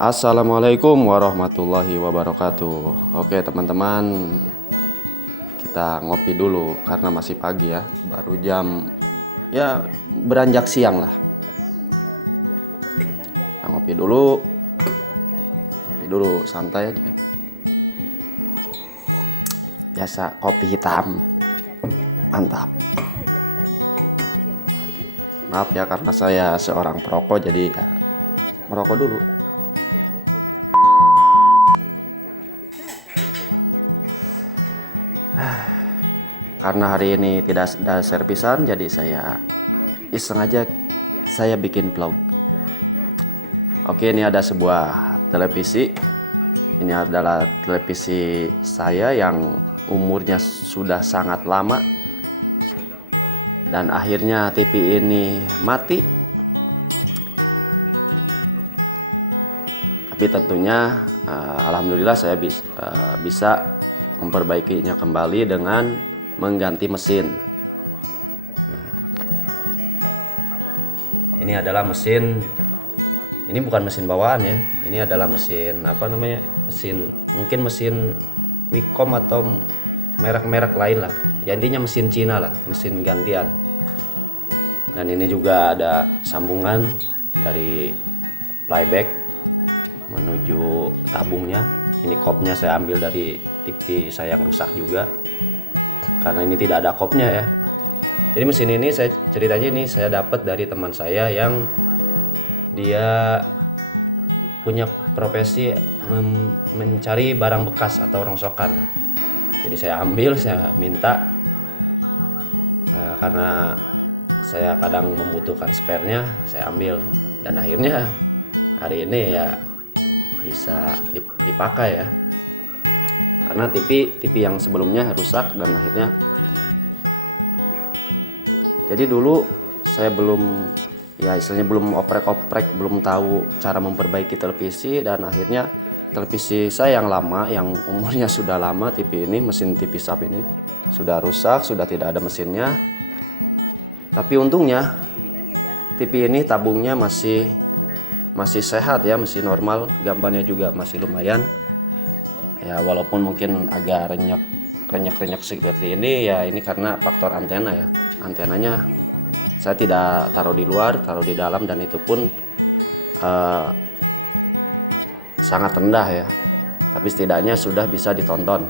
Assalamualaikum warahmatullahi wabarakatuh. Oke teman-teman, kita ngopi dulu karena masih pagi ya. Baru jam ya beranjak siang lah. Kita ngopi dulu santai aja. Biasa kopi hitam, mantap. Maaf ya karena saya seorang perokok jadi ya, merokok dulu. Karena hari ini tidak ada servisan, jadi saya iseng aja saya bikin vlog. Oke, ini ada sebuah televisi. Ini adalah televisi saya yang umurnya sudah sangat lama. Dan akhirnya TV ini mati. Tapi tentunya alhamdulillah saya bisa memperbaikinya kembali dengan mengganti mesin. Ini adalah mesin, ini bukan mesin bawaan ya. Ini adalah mesin mungkin mesin Wicom atau merek-merek lain lah. Ya intinya mesin Cina lah, mesin gantian. Dan ini juga ada sambungan dari playback menuju tabungnya. Ini kopnya saya ambil dari TV saya yang rusak juga. Karena ini tidak ada kopnya ya. Jadi mesin ini ceritanya saya dapat dari teman saya yang dia punya profesi mencari barang bekas atau rongsokan. Jadi saya ambil, saya minta karena saya kadang membutuhkan spare-nya, saya ambil dan akhirnya hari ini ya bisa dipakai ya. Karena TV yang sebelumnya rusak dan akhirnya jadi dulu saya belum istilahnya belum oprek-oprek, belum tahu cara memperbaiki televisi, dan akhirnya televisi saya yang lama, yang umurnya sudah lama, TV ini, mesin TV SAP ini sudah rusak, sudah tidak ada mesinnya. Tapi untungnya TV ini tabungnya masih sehat ya, masih normal, gambarnya juga masih lumayan. Ya walaupun mungkin agak renyek seperti ini ya, ini karena faktor antena ya. Antenanya saya tidak taruh di luar, taruh di dalam, dan itu pun sangat rendah ya. Tapi setidaknya sudah bisa ditonton.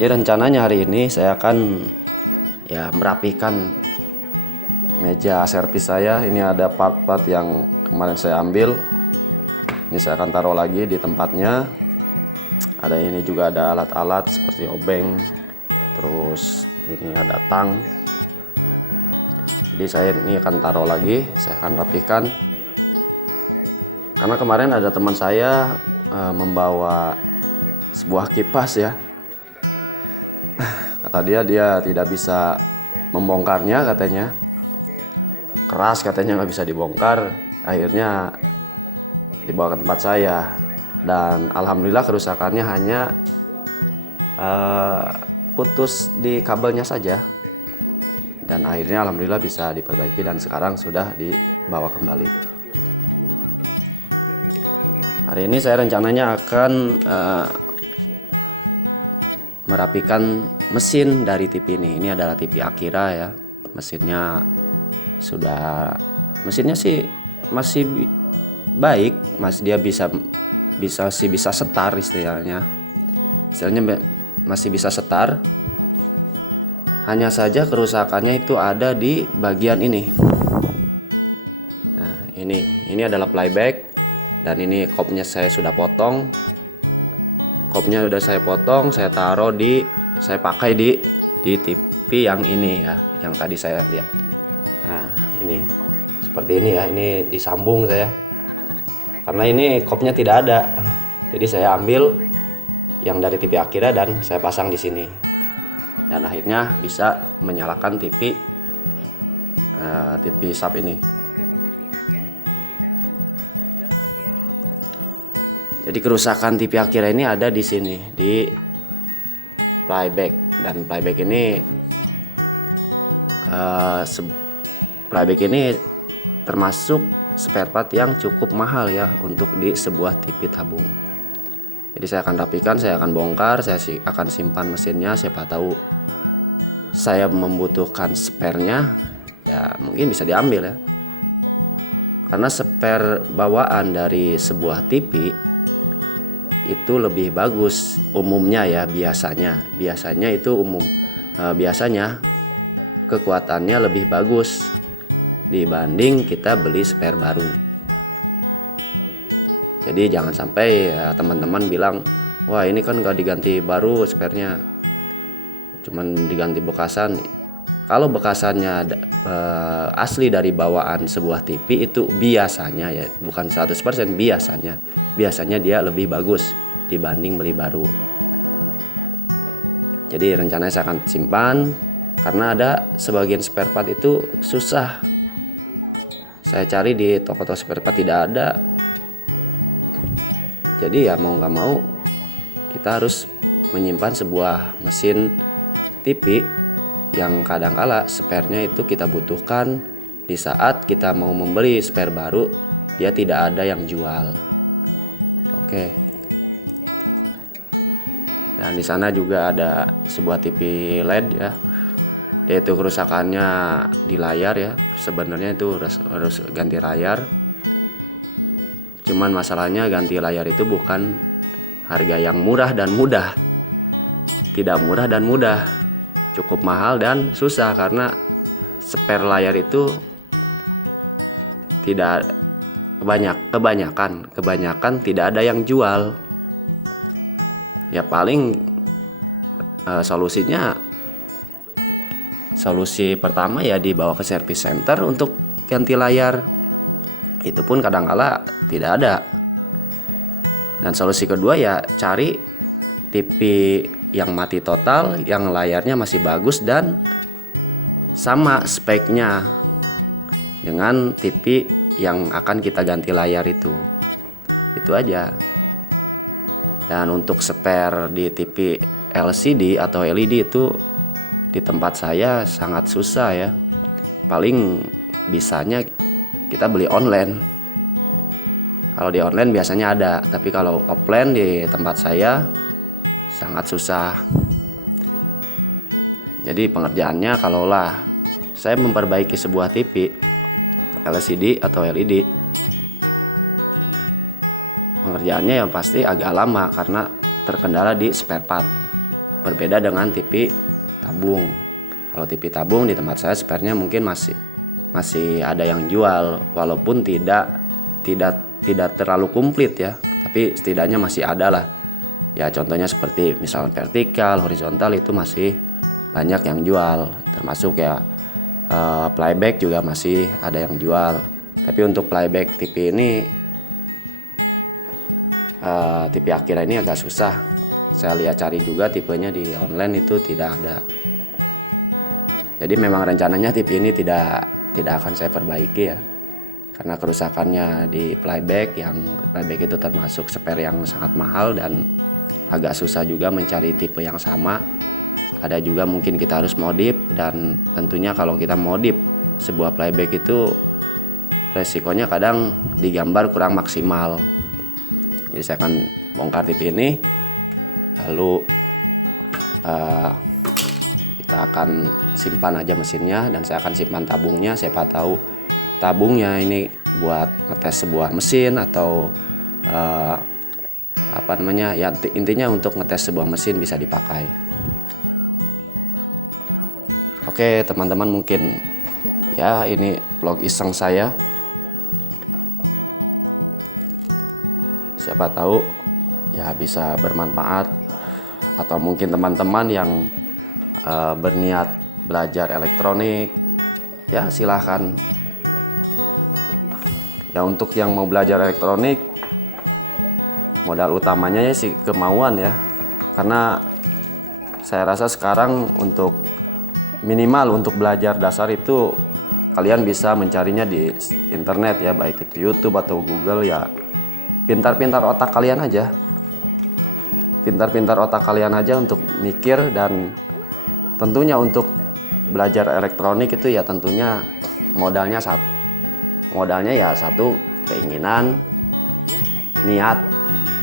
Ya rencananya hari ini saya akan ya merapikan meja servis saya. Ini ada part-part yang kemarin saya ambil. Ini saya akan taruh lagi di tempatnya. Ada ini juga ada alat-alat seperti obeng. Terus ini ada tang. Jadi saya ini akan taruh lagi, saya akan rapikan. Karena kemarin ada teman saya membawa sebuah kipas ya. Kata dia tidak bisa membongkarnya katanya. Keras katanya, nggak bisa dibongkar. Akhirnya dibawa ke tempat saya. Dan alhamdulillah kerusakannya hanya putus di kabelnya saja. Dan akhirnya alhamdulillah bisa diperbaiki dan sekarang sudah dibawa kembali. Hari ini saya rencananya akan merapikan mesin dari TV ini. Ini adalah TV Akira ya. Mesinnya sih masih baik, dia bisa setar istilahnya masih bisa setar. Hanya saja kerusakannya itu ada di bagian ini. Nah, ini adalah playback, dan ini kopnya saya sudah potong. Kopnya sudah saya potong, saya pakai di TV yang ini ya, yang tadi saya lihat. Nah, ini seperti ini ya, ini disambung saya. Karena ini kopnya tidak ada. Jadi saya ambil yang dari TV Akira dan saya pasang di sini. Dan akhirnya bisa menyalakan TV SAP ini. Jadi kerusakan TV Akira ini ada di sini, di playback. Dan playback ini termasuk spare part yang cukup mahal ya untuk di sebuah TV tabung. Jadi saya akan rapikan, saya akan bongkar, saya akan simpan mesinnya. Siapa tahu saya membutuhkan spare-nya, ya mungkin bisa diambil ya. Karena spare bawaan dari sebuah TV itu lebih bagus umumnya ya, biasanya itu biasanya kekuatannya lebih bagus dibanding kita beli spare baru. Jadi jangan sampai ya, teman-teman bilang, wah ini kan gak diganti baru sparenya, cuman diganti bekasan. Kalau bekasannya asli dari bawaan sebuah TV itu biasanya ya, bukan 100%, biasanya dia lebih bagus dibanding beli baru. Jadi rencananya saya akan simpan, karena ada sebagian spare part itu susah. Saya cari di toko-toko spare part tidak ada. Jadi ya mau nggak mau kita harus menyimpan sebuah mesin TV yang kadangkala spare-nya itu kita butuhkan di saat kita mau membeli spare baru, dia tidak ada yang jual. Oke. Dan di sana juga ada sebuah TV LED ya. Dia itu kerusakannya di layar ya. Sebenarnya itu harus ganti layar. Cuman masalahnya ganti layar itu bukan harga yang murah dan mudah. Tidak murah dan mudah. Cukup mahal dan susah, karena spare layar itu tidak kebanyakan tidak ada yang jual. Ya paling solusi pertama ya dibawa ke service center untuk ganti layar. Itu pun kadangkala tidak ada. Dan solusi kedua ya cari TV yang mati total, yang layarnya masih bagus dan sama speknya dengan TV yang akan kita ganti layar itu aja. Dan untuk spare di TV LCD atau LED itu di tempat saya sangat susah ya. Paling bisanya kita beli online. Kalau di online biasanya ada, tapi kalau offline di tempat saya sangat susah. Jadi pengerjaannya, kalaulah saya memperbaiki sebuah TV LCD atau LED, pengerjaannya yang pasti agak lama karena terkendala di spare part. Berbeda dengan TV tabung. Kalau TV tabung di tempat saya spare-nya mungkin masih ada yang jual, walaupun tidak terlalu komplit ya, tapi setidaknya masih ada lah. Ya contohnya seperti misalnya vertikal, horizontal itu masih banyak yang jual, termasuk ya playback juga masih ada yang jual. Tapi untuk playback TV ini, TV Akira ini agak susah. Saya lihat cari juga tipenya di online itu tidak ada. Jadi memang rencananya TV ini tidak akan saya perbaiki ya, karena kerusakannya di playback, yang playback itu termasuk spare yang sangat mahal dan agak susah juga mencari tipe yang sama. Ada juga mungkin kita harus modif, dan tentunya kalau kita modif sebuah playback itu resikonya kadang digambar kurang maksimal. Jadi saya akan bongkar TV ini, lalu kita akan simpan aja mesinnya, dan saya akan simpan tabungnya. Siapa tahu tabungnya ini buat ngetes sebuah mesin atau ya intinya untuk ngetes sebuah mesin bisa dipakai. Oke teman-teman, mungkin ya ini vlog iseng saya. Siapa tahu ya bisa bermanfaat, atau mungkin teman-teman yang berniat belajar elektronik ya silahkan. Ya untuk yang mau belajar elektronik, modal utamanya ya sih kemauan ya, karena saya rasa sekarang untuk minimal untuk belajar dasar itu kalian bisa mencarinya di internet ya, baik itu YouTube atau Google ya. Pintar-pintar otak kalian aja, untuk mikir. Dan tentunya untuk belajar elektronik itu ya tentunya modalnya Modalnya ya satu, keinginan, niat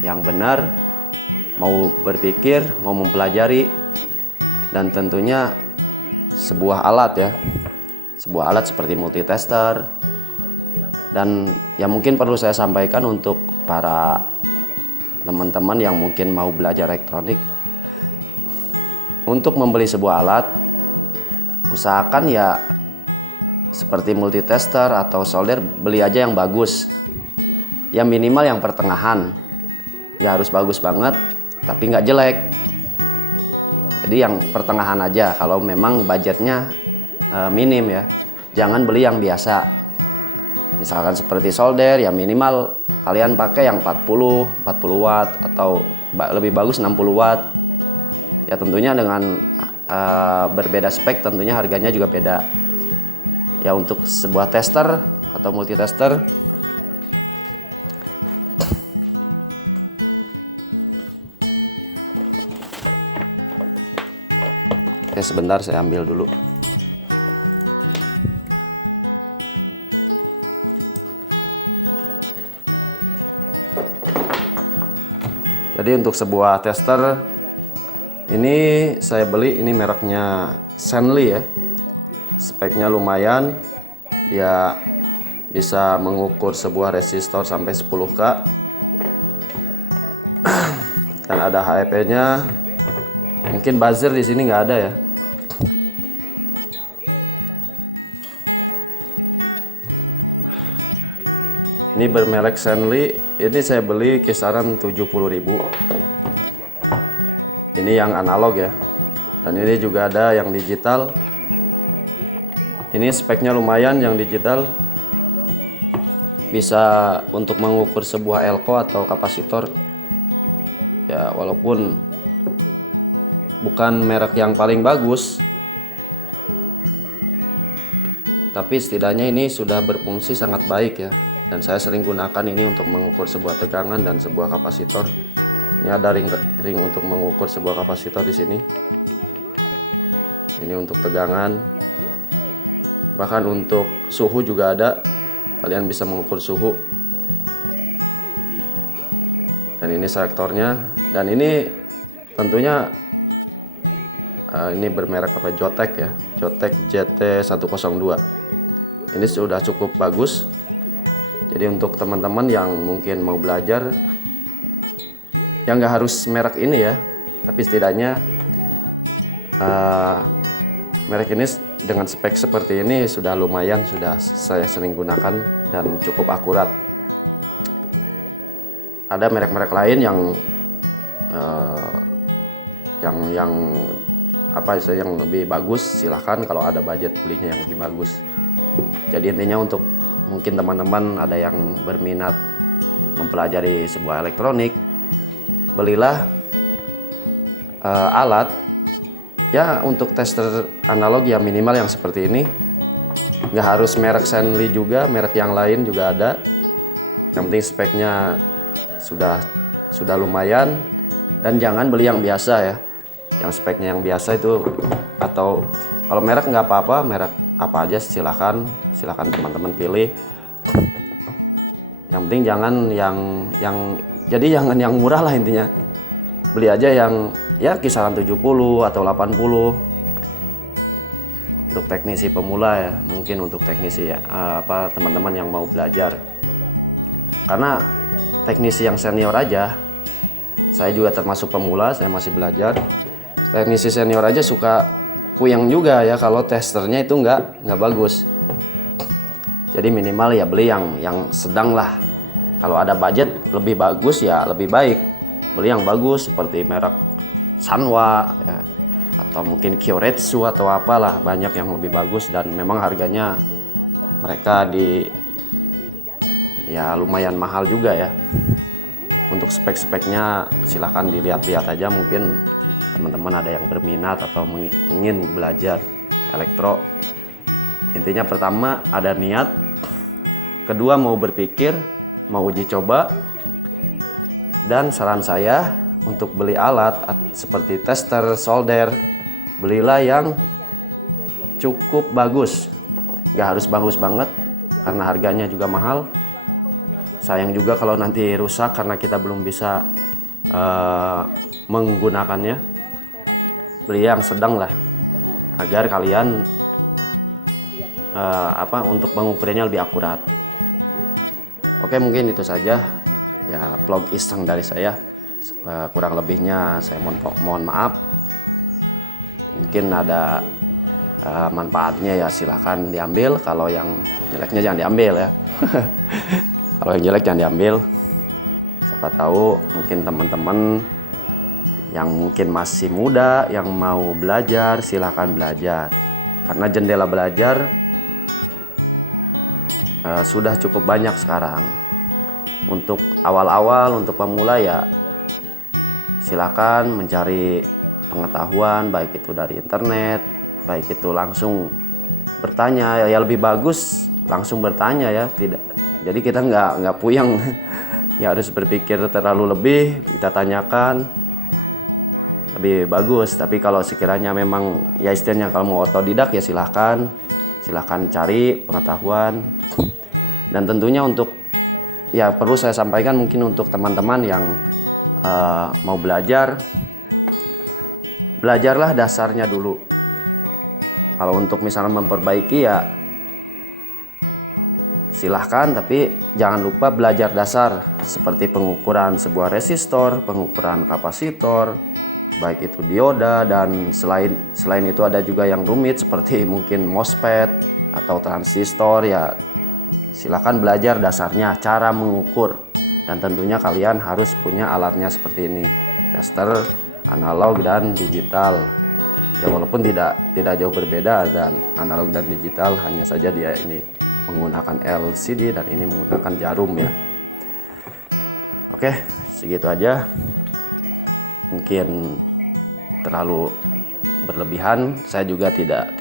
yang benar, mau berpikir, mau mempelajari, dan tentunya sebuah alat ya. Sebuah alat seperti multitester. Dan yang mungkin perlu saya sampaikan untuk para teman-teman yang mungkin mau belajar elektronik, untuk membeli sebuah alat, usahakan ya seperti multitester atau solder, beli aja yang bagus. Ya minimal yang pertengahan. Nggak harus bagus banget, tapi nggak jelek. Jadi yang pertengahan aja kalau memang budgetnya minim ya. Jangan beli yang biasa. Misalkan seperti solder ya minimal kalian pakai yang 40 watt atau lebih bagus 60 watt. Ya tentunya dengan berbeda spek, tentunya harganya juga beda. Ya untuk sebuah tester atau multitester, oke, sebentar saya ambil dulu. Jadi untuk sebuah tester ini saya beli, ini mereknya Shanley ya. Speknya lumayan, ya bisa mengukur sebuah resistor sampai 10K. Dan ada HEP-nya. Mungkin buzzer di sini nggak ada ya. Ini bermerek Shanley. Ini saya beli kisaran 70.000. Ini yang analog ya. Dan ini juga ada yang digital. Ini speknya lumayan, yang digital. Bisa untuk mengukur sebuah elko atau kapasitor. Ya walaupun bukan merek yang paling bagus, tapi setidaknya ini sudah berfungsi sangat baik ya. Dan saya sering gunakan ini untuk mengukur sebuah tegangan dan sebuah kapasitor. Ini ada ring untuk mengukur sebuah kapasitor di sini. Ini untuk tegangan. Bahkan untuk suhu juga ada. Kalian bisa mengukur suhu. Dan ini selektornya. Dan ini tentunya ini bermerek apa? Jotek ya. Jotek JT102. Ini sudah cukup bagus. Jadi untuk teman-teman yang mungkin mau belajar, yang nggak harus merek ini ya, tapi setidaknya merek ini dengan spek seperti ini sudah lumayan, sudah saya sering gunakan dan cukup akurat. Ada merek-merek lain yang lebih bagus, silahkan kalau ada budget belinya yang lebih bagus. Jadi intinya untuk mungkin teman-teman ada yang berminat mempelajari sebuah elektronik, belilah alat ya untuk tester analog ya minimal yang seperti ini. Nggak harus merek Shanley juga, merek yang lain juga ada. Yang penting speknya sudah lumayan, dan jangan beli yang biasa ya. Yang speknya yang biasa itu, atau kalau merek nggak apa-apa, merek apa aja silakan teman-teman pilih. Yang penting jangan jangan yang murah lah intinya. Beli aja yang ya kisaran 70 atau 80. Untuk teknisi pemula ya, mungkin untuk teknisi ya, teman-teman yang mau belajar. Karena teknisi yang senior aja, saya juga termasuk pemula, saya masih belajar. Teknisi senior aja suka puyeng juga ya kalau testernya itu nggak bagus. Jadi minimal ya beli yang sedang lah. Kalau ada budget lebih bagus ya lebih baik beli yang bagus seperti merek Sanwa ya, atau mungkin Kyoretsu atau apalah, banyak yang lebih bagus dan memang harganya mereka ya lumayan mahal juga ya. Untuk spek-speknya silahkan dilihat-lihat aja, mungkin teman-teman ada yang berminat atau ingin belajar elektro. Intinya pertama ada niat, kedua mau berpikir, mau uji coba, dan saran saya untuk beli alat seperti tester, solder, belilah yang cukup bagus. Gak harus bagus banget, karena harganya juga mahal. Sayang juga kalau nanti rusak karena kita belum bisa menggunakannya. Beli yang sedang lah agar kalian untuk mengukurnya lebih akurat. Oke, mungkin itu saja ya vlog iseng dari saya. Kurang lebihnya saya mohon maaf. Mungkin ada manfaatnya ya silahkan diambil, kalau yang jeleknya jangan diambil ya. Kalau yang jelek jangan diambil. Siapa tahu mungkin teman-teman yang mungkin masih muda yang mau belajar, silahkan belajar, karena jendela belajar sudah cukup banyak sekarang. Untuk awal-awal, untuk pemula ya silakan mencari pengetahuan, baik itu dari internet, baik itu langsung bertanya. Ya lebih bagus langsung bertanya ya, tidak. Jadi kita nggak puyeng, ya harus berpikir terlalu lebih, kita tanyakan lebih bagus. Tapi kalau sekiranya memang ya istilahnya kalau mau otodidak ya silahkan cari pengetahuan. Dan tentunya untuk ya perlu saya sampaikan mungkin untuk teman-teman yang mau belajarlah dasarnya dulu. Kalau untuk misalnya memperbaiki ya silahkan, tapi jangan lupa belajar dasar seperti pengukuran sebuah resistor, pengukuran kapasitor, baik itu dioda, dan selain itu ada juga yang rumit seperti mungkin MOSFET atau transistor. Ya silahkan belajar dasarnya, cara mengukur, dan tentunya kalian harus punya alatnya seperti ini, tester analog dan digital. Ya walaupun tidak jauh berbeda, dan analog dan digital hanya saja dia ini menggunakan LCD dan ini menggunakan jarum ya. Oke, segitu aja. Mungkin terlalu berlebihan. Saya juga tidak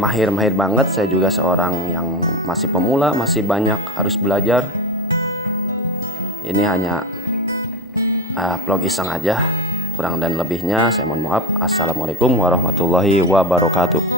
mahir banget. Saya juga seorang yang masih pemula, masih banyak harus belajar. Ini hanya vlog iseng aja. Kurang dan lebihnya saya mohon maaf. Assalamualaikum warahmatullahi wabarakatuh.